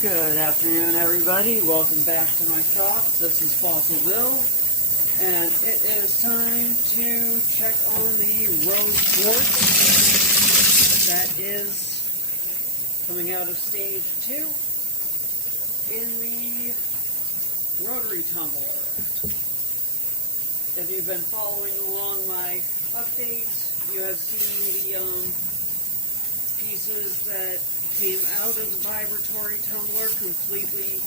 Good afternoon, everybody. Welcome back to my shop. This is Fossil Bill, and it is time to check on the rose quartz that is coming out of stage 2 in the rotary tumbler. If you've been following along my updates, you have seen the pieces that came out of the vibratory tumbler completely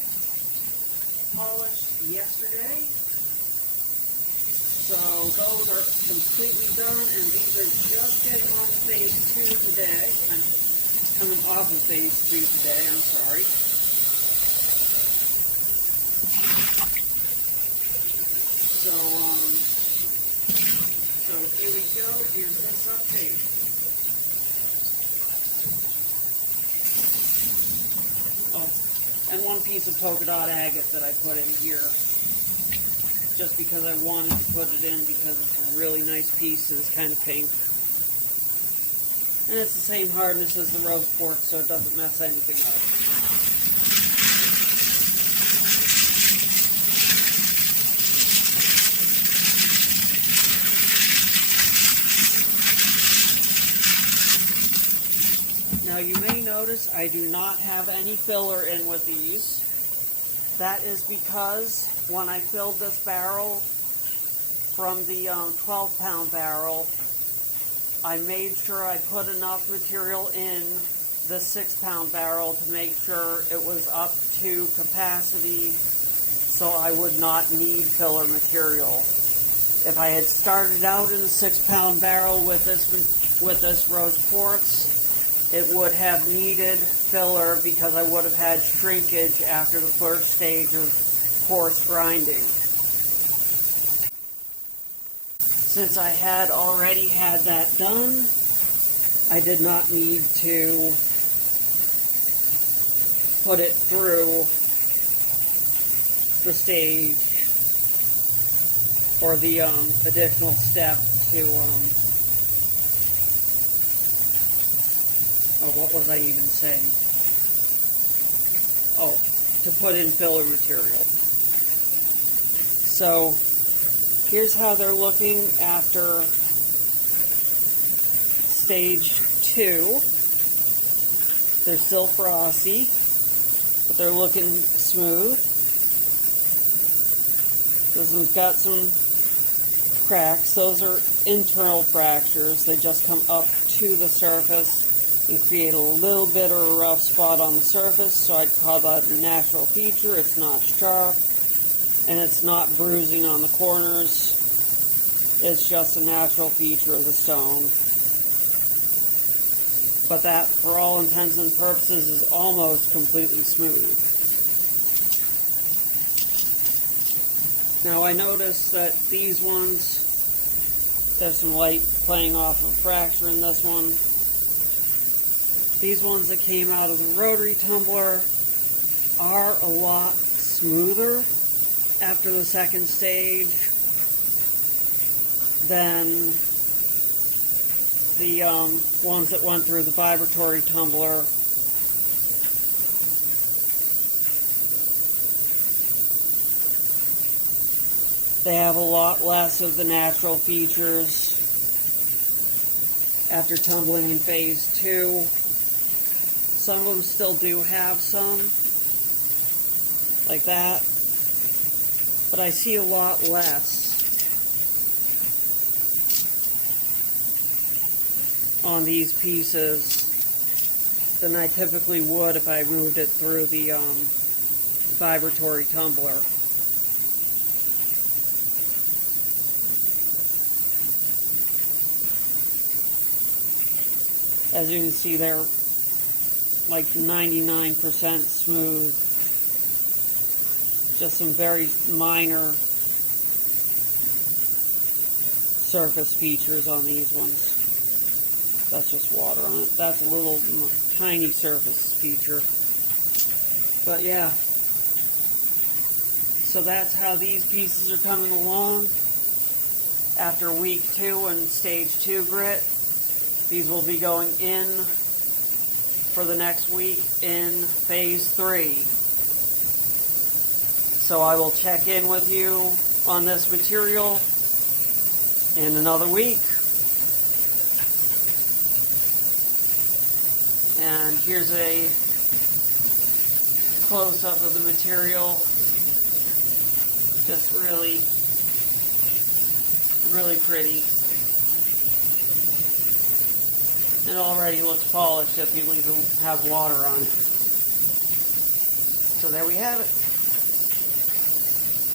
polished yesterday. So those are completely done, and these are just getting on to phase 2 today. I'm coming off of phase 2 today, I'm sorry. So here we go, here's this update. Oh, and one piece of polka dot agate that I put in here, just because I wanted to put it in because it's a really nice piece. It's kind of pink. And it's the same hardness as the rose quartz, so it doesn't mess anything up. Now you may notice I do not have any filler in with these. That is because when I filled this barrel from the 12-pound barrel, I made sure I put enough material in the 6-pound barrel to make sure it was up to capacity so I would not need filler material. If I had started out in a 6-pound barrel with this rose quartz, it would have needed filler because I would have had shrinkage after the first stage of coarse grinding. Since I had already had that done, I did not need to put it through the stage or the additional step to what was I even saying? Oh, to put in filler material. So, here's how they're looking after stage 2. They're still frosty, but they're looking smooth. This one's got some cracks. Those are internal fractures. They just come up to the surface and create a little bit of a rough spot on the surface, so I'd call that a natural feature. It's not sharp, and it's not bruising on the corners. It's just a natural feature of the stone. But that, for all intents and purposes, is almost completely smooth. Now I noticed that these ones, there's some light playing off of a fracture in this one. These ones that came out of the rotary tumbler are a lot smoother after the second stage than the ones that went through the vibratory tumbler. They have a lot less of the natural features after tumbling in phase 2. Some of them still do have some, like that, but I see a lot less on these pieces than I typically would if I moved it through the vibratory tumbler. As you can see, they're like 99% smooth. Just some very minor surface features on these ones. That's just water on it. That's a little tiny surface feature. But yeah. So that's how these pieces are coming along after week 2 and stage 2 grit. These will be going in for the next week in phase 3. So I will check in with you on this material in another week. And here's a close-up of the material. Just really, really pretty. It already looks polished if you have water on it. So there we have it.